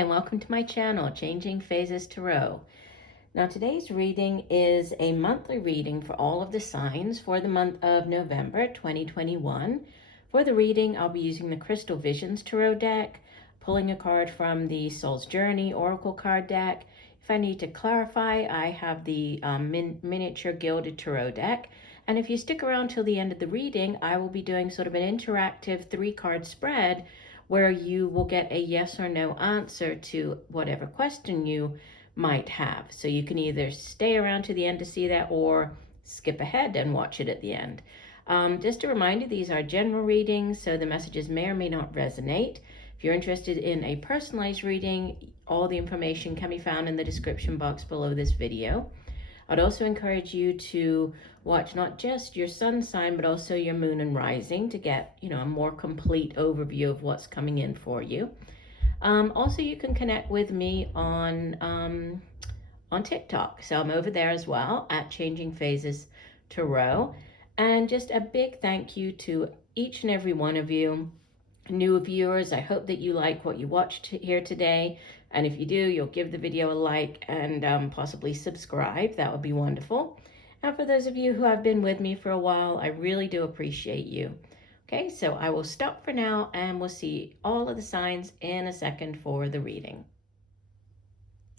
and welcome to my channel, Changing Phases Tarot. Now today's reading is a monthly reading for all of the signs for the month of November 2021. For the reading, I'll be using the Crystal Visions Tarot deck, pulling a card from the Soul's Journey Oracle card deck. If I need to clarify, I have the miniature gilded tarot deck. And if you stick around till the end of the reading, I will be doing sort of an interactive 3-card spread where you will get a yes or no answer to whatever question you might have. So you can either stay around to the end to see that or skip ahead and watch it at the end. Just a reminder, these are general readings, so the messages may or may not resonate. If you're interested in a personalized reading, all the information can be found in the description box below this video. I'd also encourage you to watch not just your sun sign, but also your moon and rising to get, a more complete overview of what's coming in for you. Also, you can connect with me on TikTok. So I'm over there as well at Changing Phases Tarot. And just a big thank you to each and every one of you. New viewers, I hope that you like what you watched here today. And if you do, you'll give the video a like and possibly subscribe. That would be wonderful. And for those of you who have been with me for a while, I really do appreciate you. Okay, so I will stop for now and we'll see all of the signs in a second for the reading.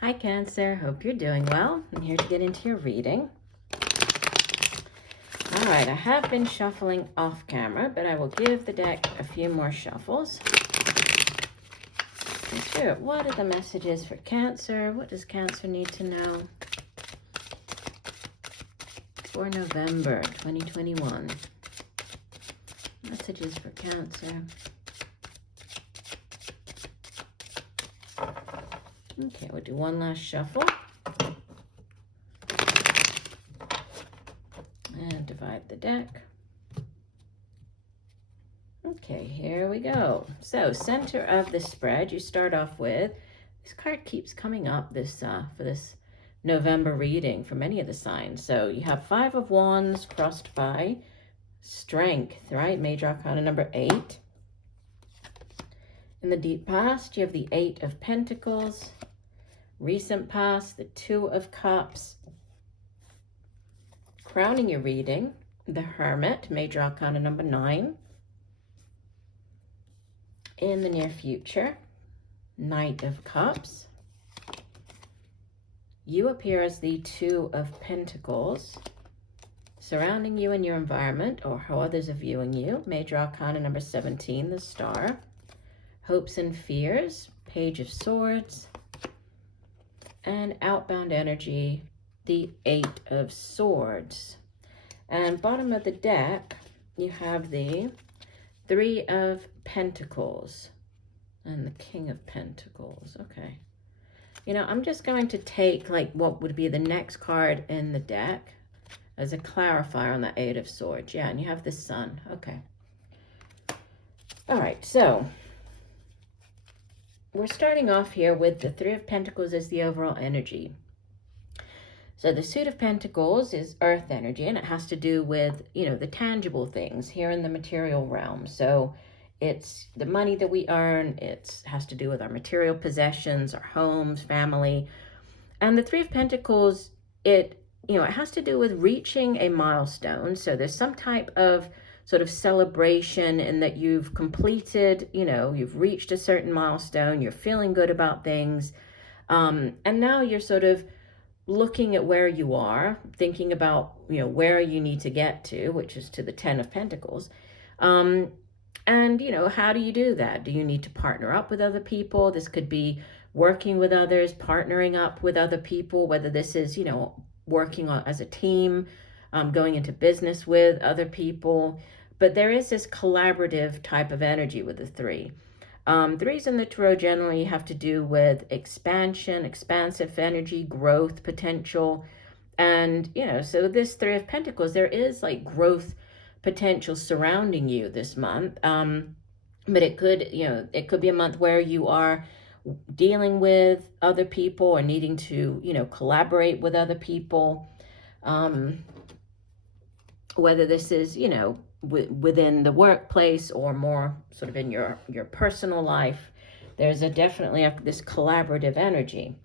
Hi Cancer, hope you're doing well. I'm here to get into your reading. All right, I have been shuffling off camera, but I will give the deck a few more shuffles. Sure, what are the messages for Cancer? What does Cancer need to know for November 2021? Messages for Cancer. Okay, we'll do one last shuffle. And divide the deck. Okay, here we go. So, center of the spread, you start off with, this card keeps coming up for this November reading for many of the signs. So, you have 5 of Wands crossed by Strength, right? Major Arcana number 8. In the deep past, you have the 8 of Pentacles. Recent past, the 2 of Cups. Crowning your reading, the Hermit, Major Arcana number 9. In the near future, Knight of Cups. You appear as the 2 of Pentacles, surrounding you in your environment or how others are viewing you. Major Arcana number 17, the Star. Hopes and Fears, Page of Swords. And outbound energy, the 8 of Swords. And bottom of the deck, you have the 3 of Pentacles and the King of Pentacles. Okay. I'm just going to take what would be the next card in the deck as a clarifier on the 8 of Swords. Yeah, and you have the Sun. Okay. All right, so we're starting off here with the 3 of Pentacles as the overall energy. So the Suit of Pentacles is earth energy, and it has to do with, the tangible things here in the material realm. So it's the money that we earn. It has to do with our material possessions, our homes, family. And the 3 of Pentacles, it has to do with reaching a milestone. So there's some type of sort of celebration in that you've completed, you've reached a certain milestone, you're feeling good about things. And now you're sort of looking at where you are, thinking about, where you need to get to, which is to the 10 of Pentacles. And, how do you do that? Do you need to partner up with other people? This could be working with others, partnering up with other people, whether this is, working as a team, going into business with other people. But there is this collaborative type of energy with the 3. 3s in the tarot generally have to do with expansion, expansive energy, growth potential. And, so this 3 of Pentacles, there is growth potential surrounding you this month. But it could be a month where you are dealing with other people or needing to, collaborate with other people. Whether this is, within the workplace or more sort of in your personal life. There's definitely this collaborative energy.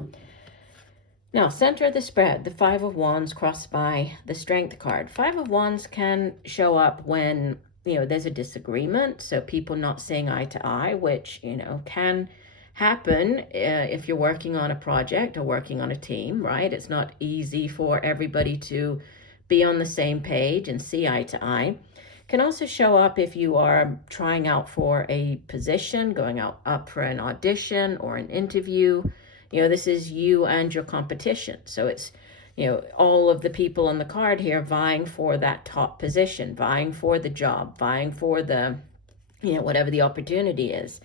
Now, center of the spread, the Five of Wands crossed by the Strength card. Five of Wands can show up when, there's a disagreement, so people not seeing eye to eye, which, can happen if you're working on a project or working on a team, right? It's not easy for everybody to be on the same page and see eye to eye. Can also show up if you are trying out for a position, going out up for an audition or an interview. This is you and your competition. So it's, all of the people on the card here vying for that top position, vying for the job, vying for the, whatever the opportunity is.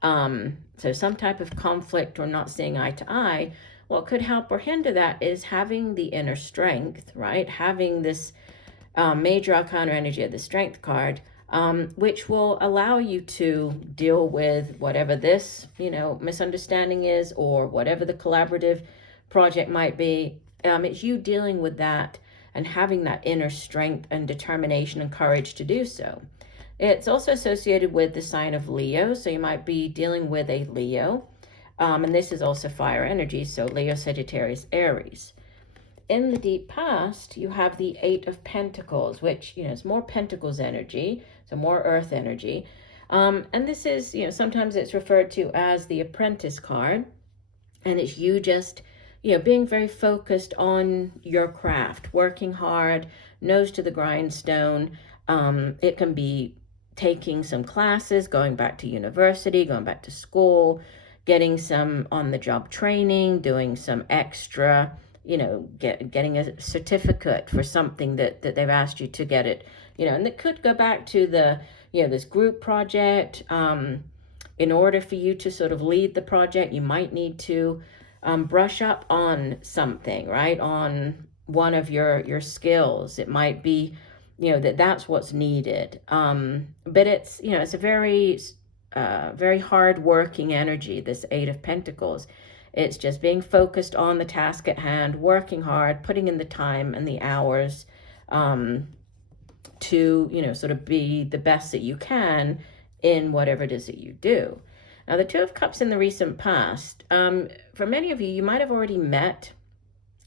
So some type of conflict or not seeing eye to eye. What could help or hinder that is having the inner strength, right? Having this major arcana energy of the Strength card, which will allow you to deal with whatever this, misunderstanding is, or whatever the collaborative project might be. It's you dealing with that and having that inner strength and determination and courage to do so. It's also associated with the sign of Leo, so you might be dealing with a Leo, and this is also fire energy, so Leo, Sagittarius, Aries. In the deep past, you have the Eight of Pentacles, which, is more Pentacles energy, so more earth energy. And this is, sometimes it's referred to as the Apprentice card. And it's you just, being very focused on your craft, working hard, nose to the grindstone. It can be taking some classes, going back to university, going back to school, getting some on-the-job training, doing some extra, getting a certificate for something that they've asked you to get it, and it could go back to the, this group project. In order for you to sort of lead the project, you might need to brush up on something, right? On one of your skills. It might be, that's what's needed. But it's, it's a very, very hard working energy, this Eight of Pentacles. It's just being focused on the task at hand, working hard, putting in the time and the hours to, sort of be the best that you can in whatever it is that you do. Now, the Two of Cups in the recent past, for many of you, you might have already met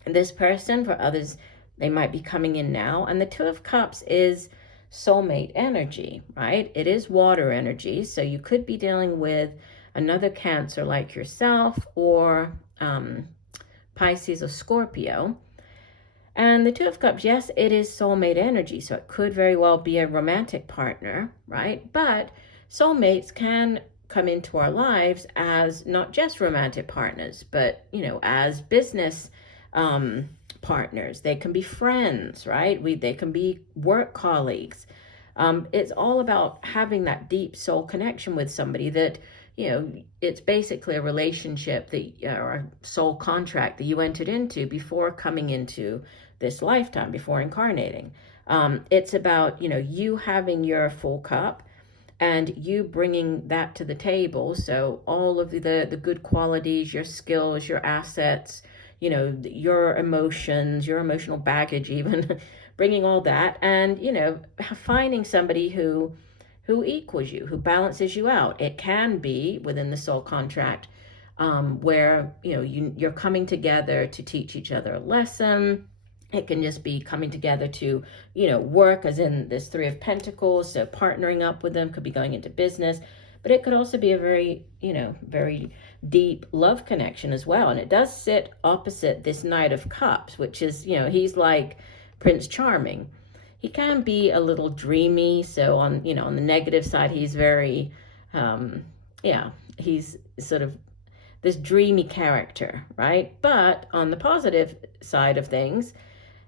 this person. For others, they might be coming in now. And the Two of Cups is soulmate energy, right? It is water energy. So you could be dealing with another Cancer like yourself, or Pisces or Scorpio. And the Two of Cups, yes, it is soulmate energy, so it could very well be a romantic partner, right? But soulmates can come into our lives as not just romantic partners, but, as business partners. They can be friends, right? They can be work colleagues. It's all about having that deep soul connection with somebody that, it's basically a relationship that, or a soul contract that you entered into before coming into this lifetime, before incarnating. It's about, you having your full cup and you bringing that to the table. So all of the good qualities, your skills, your assets, your emotions, your emotional baggage, even bringing all that, and, finding somebody who equals you, who balances you out. It can be within the soul contract where, you're coming together to teach each other a lesson. It can just be coming together to, work, as in this Three of Pentacles. So partnering up with them, could be going into business, but it could also be a very, very deep love connection as well. And it does sit opposite this Knight of Cups, which is, he's like Prince Charming. He can be a little dreamy. So on, on the negative side, he's very, he's sort of this dreamy character, right? But on the positive side of things,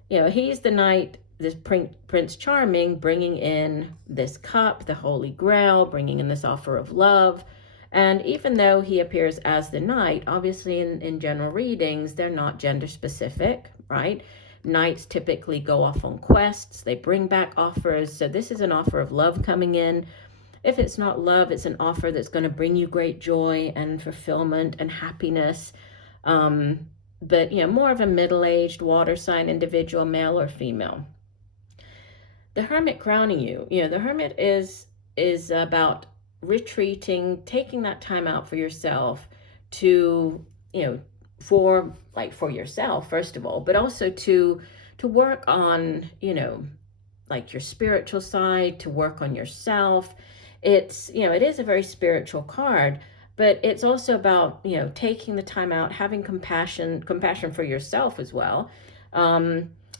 he's the knight, this Prince Charming, bringing in this cup, the Holy Grail, bringing in this offer of love. And even though he appears as the knight, obviously in general readings, they're not gender specific, right? Knights typically go off on quests. They bring back offers. So this is an offer of love coming in. If it's not love, it's an offer that's going to bring you great joy and fulfillment and happiness. But, more of a middle-aged water sign individual, male or female. The Hermit crowning you. The Hermit is about retreating, taking that time out for yourself to, for yourself, first of all, but also to work on, like your spiritual side, to work on yourself. It's, it is a very spiritual card, but it's also about, taking the time out, having compassion for yourself as well.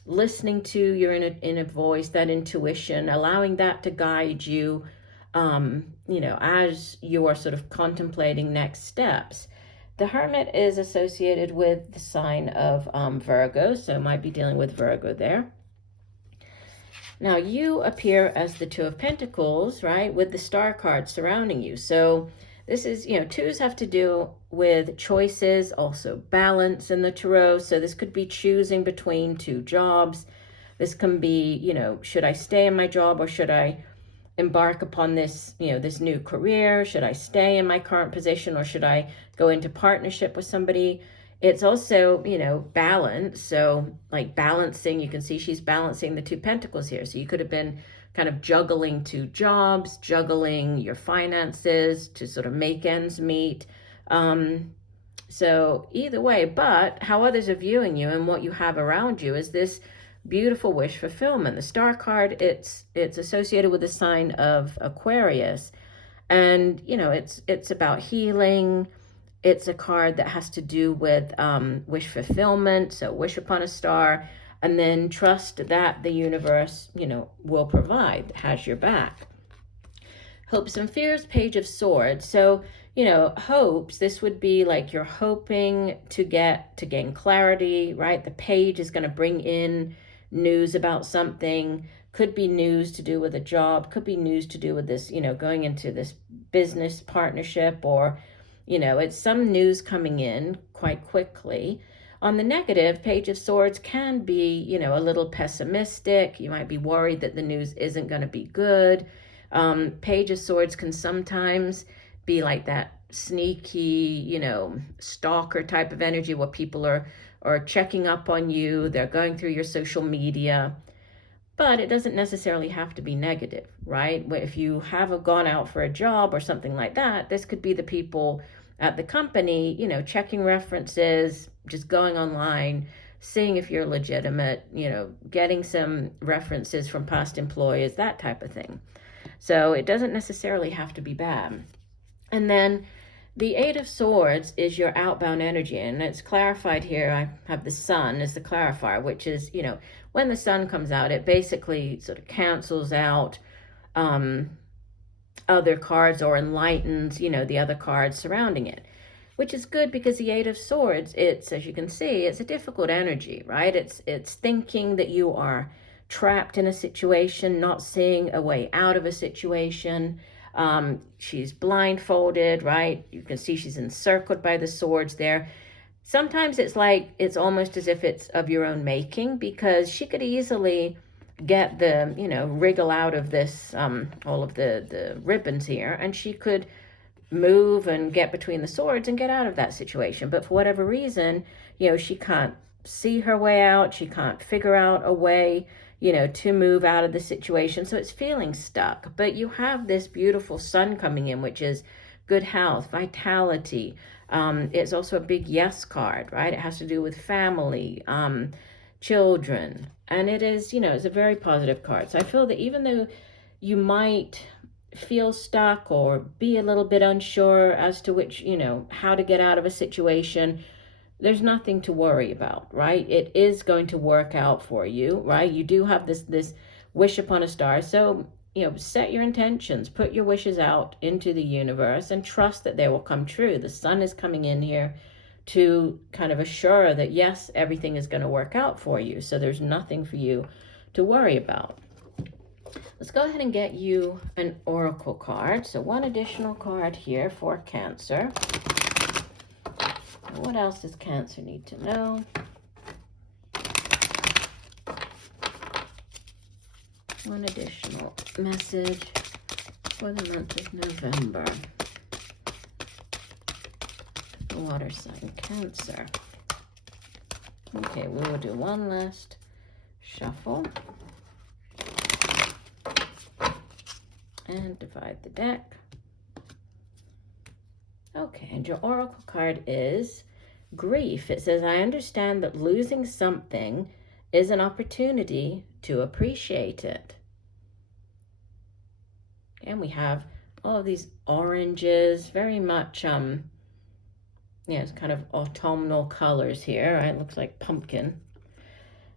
Listening to your inner voice, that intuition, allowing that to guide you, as you are sort of contemplating next steps. The Hermit is associated with the sign of Virgo, so might be dealing with Virgo there. Now you appear as the Two of Pentacles, right, with the Star card surrounding you. So this is, twos have to do with choices, also balance in the tarot. So this could be choosing between two jobs. This can be, should I stay in my job or should I embark upon this, this new career? Should I stay in my current position or should I go into partnership with somebody? It's also, balance. So like balancing, you can see she's balancing the Two Pentacles here. So you could have been kind of juggling two jobs, juggling your finances to sort of make ends meet. So either way, but how others are viewing you and what you have around you is this beautiful wish fulfillment. The Star card, it's associated with the sign of Aquarius. And, it's about healing. It's a card that has to do with wish fulfillment. So wish upon a star and then trust that the universe, will provide, has your back. Hopes and fears, Page of Swords. So, hopes, this would be like you're hoping to gain clarity, right? The page is going to bring in news about something. Could be news to do with a job, could be news to do with this, going into this business partnership, or, it's some news coming in quite quickly. On the negative, Page of Swords can be, a little pessimistic. You might be worried that the news isn't going to be good. Page of Swords can sometimes be like that sneaky, stalker type of energy where people are checking up on you. They're going through your social media. But it doesn't necessarily have to be negative, right? If you have gone out for a job or something like that, this could be the people at the company, checking references, just going online, seeing if you're legitimate, getting some references from past employers, that type of thing. So it doesn't necessarily have to be bad. And then the Eight of Swords is your outbound energy, and it's clarified here. I have the Sun as the clarifier, which is, when the Sun comes out, it basically sort of cancels out other cards or enlightens, the other cards surrounding it, which is good because the Eight of Swords, it's, as you can see, it's a difficult energy, right? It's thinking that you are trapped in a situation, not seeing a way out of a situation. She's blindfolded, right? You can see she's encircled by the swords there. Sometimes it's like, it's almost as if it's of your own making, because she could easily get the, wriggle out of this, all of the ribbons here, and she could move and get between the swords and get out of that situation. But for whatever reason, she can't see her way out. She can't figure out a way, to move out of the situation. So it's feeling stuck. But you have this beautiful Sun coming in, which is good health, vitality. It's also a big yes card, right? It has to do with family, children. And it is, it's a very positive card. So I feel that even though you might feel stuck or be a little bit unsure as to which, how to get out of a situation, there's nothing to worry about, right? It is going to work out for you, right? You do have this wish upon a star. So, set your intentions, put your wishes out into the universe and trust that they will come true. The Sun is coming in here to kind of assure that, yes, everything is going to work out for you. So there's nothing for you to worry about. Let's go ahead and get you an oracle card. So one additional card here for Cancer. What else does Cancer need to know? One additional message for the month of November. The water sign, Cancer. Okay, we will do one last shuffle. And divide the deck. Okay, and your oracle card is grief. It says, I understand that losing something is an opportunity to appreciate it. And we have all of these oranges, very much, it's kind of autumnal colors here, right? It looks like pumpkin.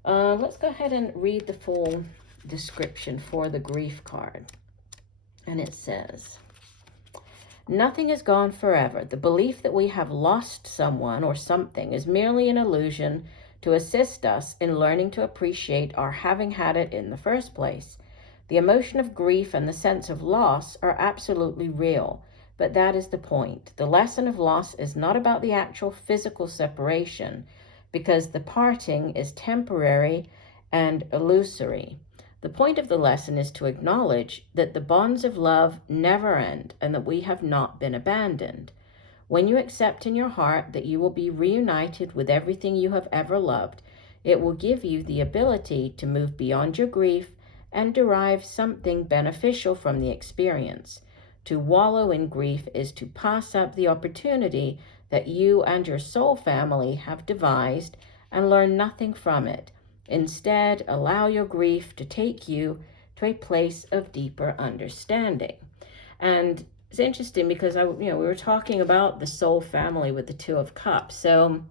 Let's go ahead and read the full description for the grief card. And it says, nothing is gone forever. The belief that we have lost someone or something is merely an illusion to assist us in learning to appreciate our having had it in the first place. The emotion of grief and the sense of loss are absolutely real, but that is the point. The lesson of loss is not about the actual physical separation, because the parting is temporary and illusory. The point of the lesson is to acknowledge that the bonds of love never end and that we have not been abandoned. When you accept in your heart that you will be reunited with everything you have ever loved, it will give you the ability to move beyond your grief and derive something beneficial from the experience. To wallow in grief is to pass up the opportunity that you and your soul family have devised and learn nothing from it. Instead, allow your grief to take you to a place of deeper understanding. And it's interesting because we were talking about the soul family with the Two of Cups. So,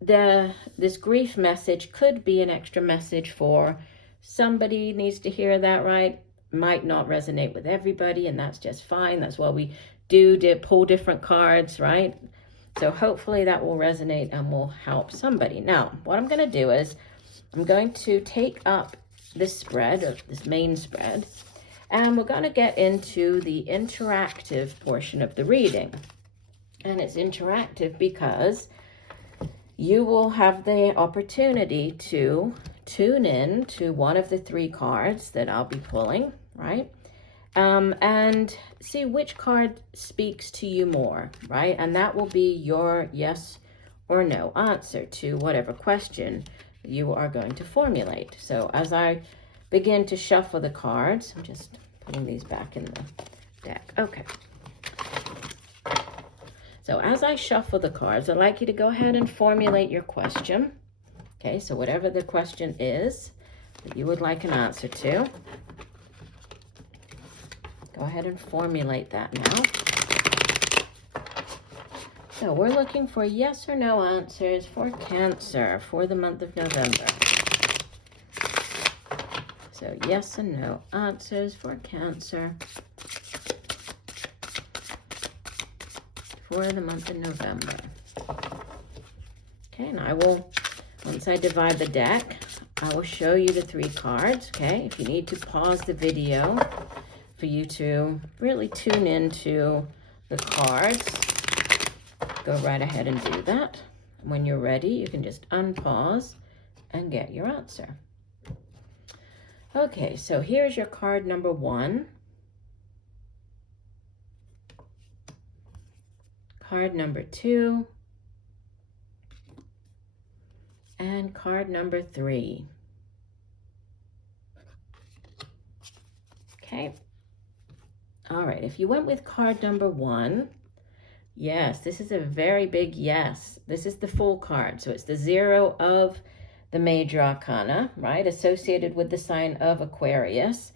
this grief message could be an extra message for somebody needs to hear that, right? Might not resonate with everybody, and that's just fine. That's why we do pull different cards, right? So hopefully that will resonate and will help somebody. Now, what I'm going to do is I'm going to take up this spread, this main spread, and we're going to get into the interactive portion of the reading. And it's interactive because you will have the opportunity to tune in to one of the three cards that I'll be pulling, right? And see which card speaks to you more, right? And that will be your yes or no answer to whatever question you are going to formulate. So as I begin to shuffle the cards, I'm just putting these back in the deck. Okay. So as I shuffle the cards, I'd like you to go ahead and formulate your question. Okay, so whatever the question is that you would like an answer to, go ahead and formulate that now. So we're looking for yes or no answers for Cancer for the month of November. So yes and no answers for Cancer for the month of November. Okay, and I will, once I divide the deck, I will show you the three cards, okay? If you need to pause the video for you to really tune into the cards, go right ahead and do that. When you're ready, you can just unpause and get your answer. Okay, so here's your card number 1. Card number 2. And card number 3. Okay. All right, if you went with card number 1, yes, this is a very big yes. This is the Fool card. So it's the 0 of the major arcana, right? Associated with the sign of Aquarius.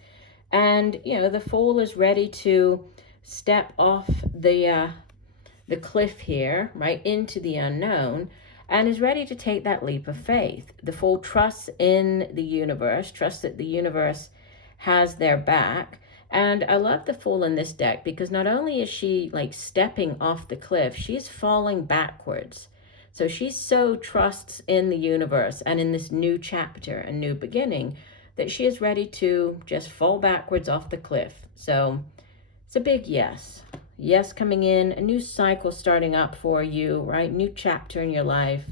And, the Fool is ready to step off the cliff here, right, into the unknown, and is ready to take that leap of faith. The Fool trusts in the universe, trusts that the universe has their back. And I love the Fool in this deck because not only is she like stepping off the cliff, she's falling backwards. So she so trusts in the universe and in this new chapter, a new beginning, that she is ready to just fall backwards off the cliff. So it's a big yes. Yes coming in, a new cycle starting up for you, right? New chapter in your life.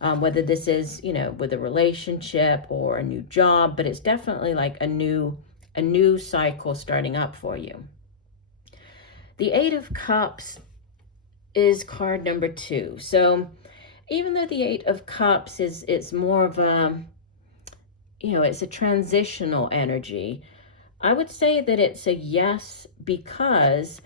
Whether this is, with a relationship or a new job, but it's definitely like a new cycle starting up for you. The 8 of Cups is card number 2. So even though the 8 of Cups it's more of a, it's a transitional energy, I would say that it's a yes because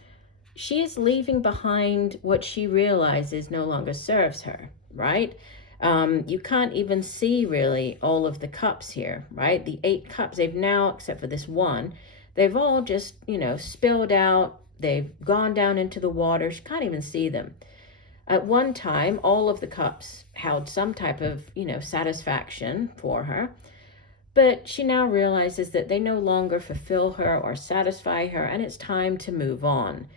she is leaving behind what she realizes no longer serves her, right? You can't even see really all of the cups here, right? The 8 cups, they've now, except for this one, they've all just, spilled out. They've gone down into the water. She can't even see them. At one time, all of the cups held some type of, satisfaction for her. But she now realizes that they no longer fulfill her or satisfy her, and it's time to move on.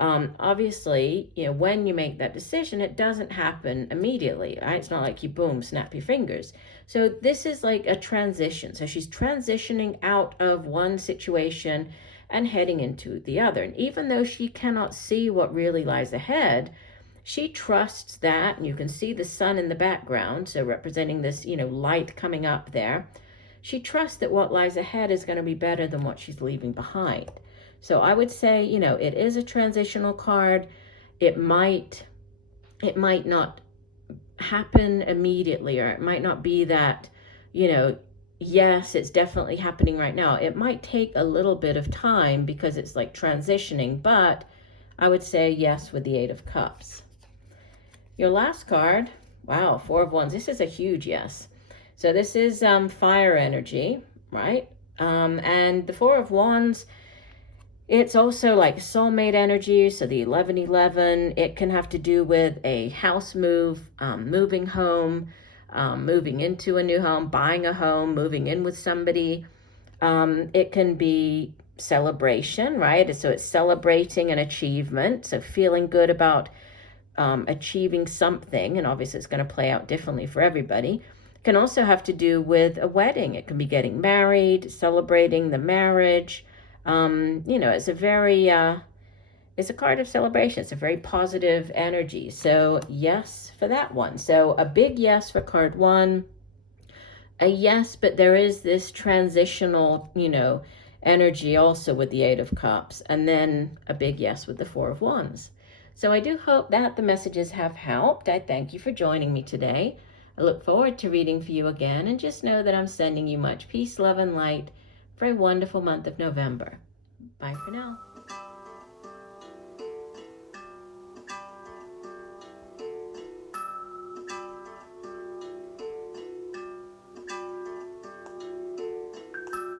Obviously, when you make that decision, it doesn't happen immediately. Right? It's not like you boom, snap your fingers. So this is like a transition. So she's transitioning out of one situation and heading into the other. And even though she cannot see what really lies ahead, she trusts that, and you can see the sun in the background, so representing this, light coming up there. She trusts that what lies ahead is going to be better than what she's leaving behind. So I would say, it is a transitional card. It might not happen immediately, or it might not be that, yes, it's definitely happening right now. It might take a little bit of time because it's like transitioning, but I would say yes with the 8 of Cups. Your last card, wow, 4 of Wands. This is a huge yes. So this is fire energy, right? And the 4 of Wands, it's also like soulmate energy. So the 1111, it can have to do with a house move, moving home, moving into a new home, buying a home, moving in with somebody. It can be celebration, right? So it's celebrating an achievement. So feeling good about achieving something, and obviously it's going to play out differently for everybody. It can also have to do with a wedding. It can be getting married, celebrating the marriage. It's a very, it's a card of celebration. It's a very positive energy. So yes for that one. So a big yes for card 1. A yes, but there is this transitional, energy also with the 8 of Cups. And then a big yes with the 4 of Wands. So I do hope that the messages have helped. I thank you for joining me today. I look forward to reading for you again, and just know that I'm sending you much peace, love, and light for a wonderful month of November. Bye for now.